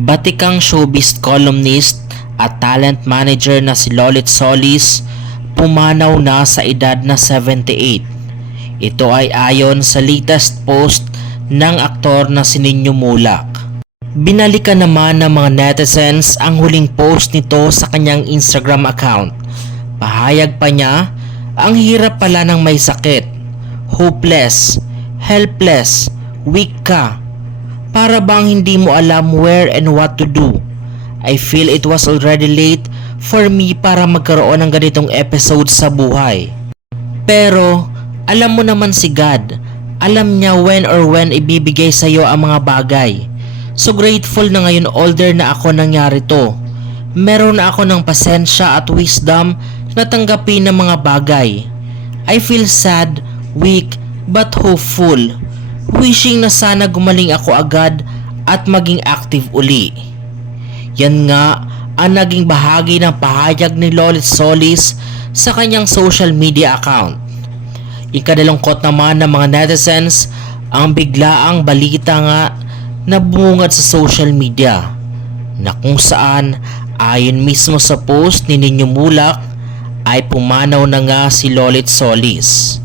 Batikang showbiz columnist at talent manager na si Lolit Solis pumanaw na sa edad na 78. Ito ay ayon sa latest post ng aktor na si Nino Mulak. Binalikan naman ng mga netizens ang huling post nito sa kanyang Instagram account. Pahayag pa niya, ang hirap pala ng may sakit. Hopeless, helpless, weak ka. Para bang hindi mo alam where and what to do. I feel it was already late for me para magkaroon ng ganitong episode sa buhay. Pero, alam mo naman si God. Alam niya when or when ibibigay sa iyo ang mga bagay. So grateful na ngayon older na ako nangyari to. Meron na ako ng pasensya at wisdom na tanggapin ng mga bagay. I feel sad, weak, but hopeful. Wishing na sana gumaling ako agad at maging active uli. Yan nga ang naging bahagi ng pahayag ni Lolit Solis sa kanyang social media account. Ikadalungkot naman ng mga netizens ang biglaang balita nga na bumungad sa social media na kung saan ayon mismo sa post ni Ninyo Mulak ay pumanaw na nga si Lolit Solis.